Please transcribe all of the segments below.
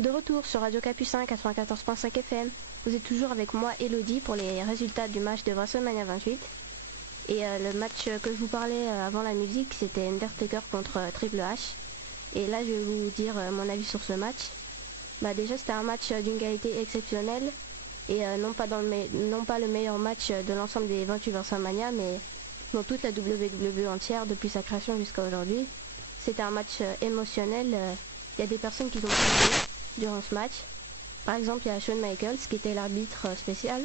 De retour sur Radio Capucin 94.5 FM, vous êtes toujours avec moi Elodie pour les résultats du match de WrestleMania 28. Et le match que je vous parlais avant la musique, c'était Undertaker contre Triple H. Et là je vais vous dire mon avis sur ce match. Déjà c'était un match d'une qualité exceptionnelle. Et non pas le meilleur match de l'ensemble des 28 WrestleMania, mais dans toute la WWE entière depuis sa création jusqu'à aujourd'hui. C'était un match émotionnel. Il y a des personnes qui ont pleuré durant ce match. Par exemple, il y a Shawn Michaels qui était l'arbitre spécial.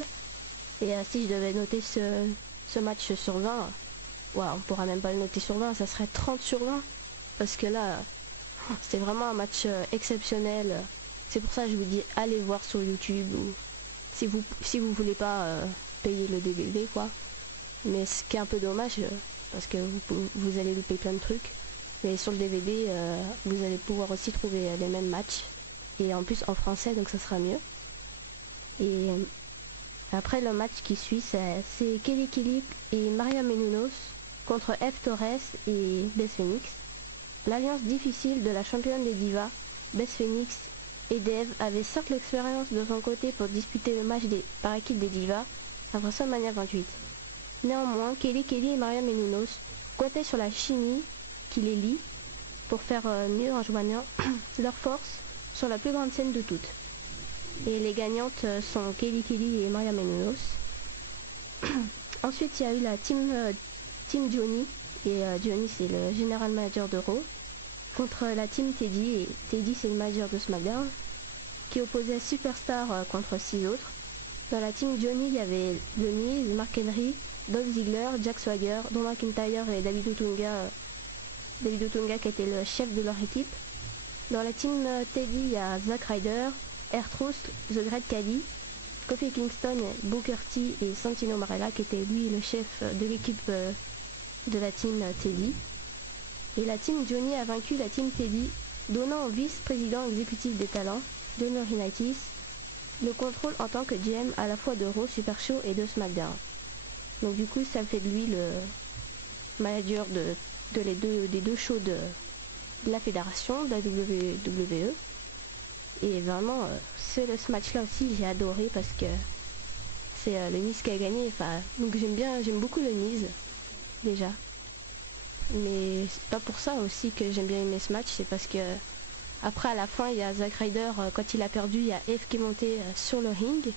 Et si je devais noter ce match sur 20, on pourra même pas le noter sur 20, ça serait 30 sur 20. Parce que là, c'était vraiment un match exceptionnel. C'est pour ça que je vous dis, allez voir sur YouTube ou si vous voulez pas payer le DVD, quoi. Mais ce qui est un peu dommage, parce que vous allez louper plein de trucs. Mais sur le DVD, vous allez pouvoir aussi trouver les mêmes matchs. Et en plus en français, donc ça sera mieux. Et après le match qui suit, c'est Kelly Kelly et Maria Menounos contre Eve Torres et Beth Phoenix. L'alliance difficile de la championne des divas, Beth Phoenix et Dave avaient certes l'expérience de son côté pour disputer le match par équipe des divas à WrestleMania 28. Néanmoins, Kelly Kelly et Maria Menounos comptaient sur la chimie qui les lie pour faire mieux en joignant leurs forces sur la plus grande scène de toutes. Et les gagnantes sont Kelly Kelly et Maria Menounos. Ensuite, il y a eu la team Johnny, et Johnny c'est le general manager de Raw, contre la team Teddy, et Teddy c'est le manager de SmackDown, qui opposait Superstar contre 6 autres. Dans la team Johnny, il y avait The Miz, Mark Henry, Dolph Ziggler, Jack Swagger, Drew McIntyre et David Otunga qui était le chef de leur équipe. Dans la team Teddy, il y a Zack Ryder, R-Truth, The Great Khali, Kofi Kingston, Booker T et Santino Marella qui était lui le chef de l'équipe de la team Teddy. Et la team Johnny a vaincu la team Teddy, donnant au vice-président exécutif des talents, John Laurinaitis, le contrôle en tant que GM à la fois de Raw, Super Show et de SmackDown. Donc du coup ça fait de lui le manager des deux shows de la fédération, de la WWE. Et vraiment, ce match-là aussi, j'ai adoré parce que c'est le Miz qui a gagné. Donc j'aime beaucoup le Miz, déjà. Mais c'est pas pour ça aussi que j'aime bien aimer ce match, c'est parce que après à la fin, il y a Zack Ryder, quand il a perdu, il y a Eve qui est montée sur le ring.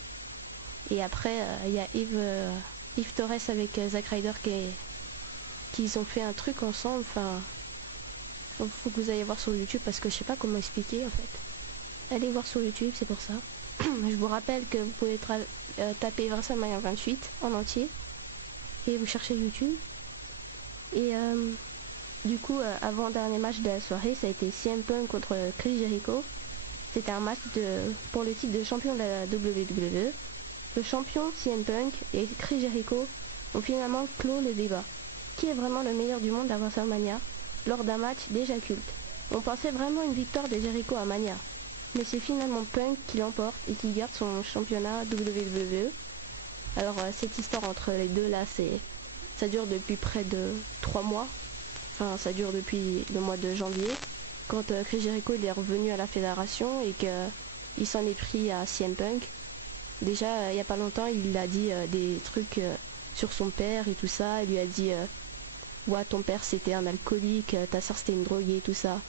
Et après, il y a Eve Torres avec Zack Ryder qui ont fait un truc ensemble. Faut que vous ayez voir sur YouTube parce que je sais pas comment expliquer en fait. Allez voir sur YouTube, c'est pour ça. Je vous rappelle que vous pouvez taper WrestleMania 28 en entier et vous cherchez YouTube. Et du coup, avant-dernier match de la soirée, ça a été CM Punk contre Chris Jericho. C'était un match pour le titre de champion de la WWE. Le champion CM Punk et Chris Jericho ont finalement clos le débat. Qui est vraiment le meilleur du monde à WrestleMania lors d'un match déjà culte? On pensait vraiment une victoire de Jericho à Mania, mais c'est finalement Punk qui l'emporte et qui garde son championnat WWE. Alors cette histoire entre les deux là, ça dure depuis près de 3 mois. Ça dure depuis le mois de janvier, quand Chris Jericho il est revenu à la fédération et qu'il s'en est pris à CM Punk. Déjà il n'y a pas longtemps, il a dit des trucs sur son père et tout ça. Il lui a dit ton père c'était un alcoolique, ta soeur c'était une droguée et tout ça.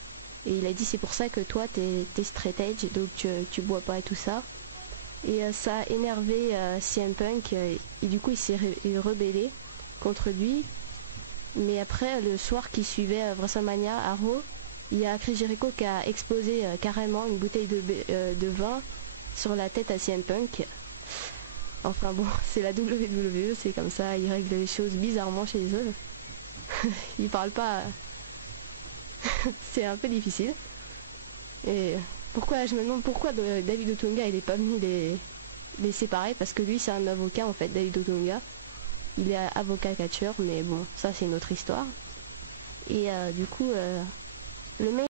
Et il a dit c'est pour ça que toi t'es straight edge, donc tu bois pas et tout ça. Et ça a énervé CM Punk et du coup il s'est rebellé contre lui. Mais après le soir qui suivait WrestleMania à Raw, il y a Chris Jericho qui a explosé carrément une bouteille de vin sur la tête à CM Punk. Enfin bon, c'est la WWE, c'est comme ça, ils règlent les choses bizarrement chez eux. Ils parlent pas. C'est un peu difficile. Et je me demande pourquoi David Otunga il est pas venu les séparer, parce que lui c'est un avocat en fait, David Otunga. Il est avocat catcheur, mais bon, ça c'est une autre histoire. Et du coup, le mec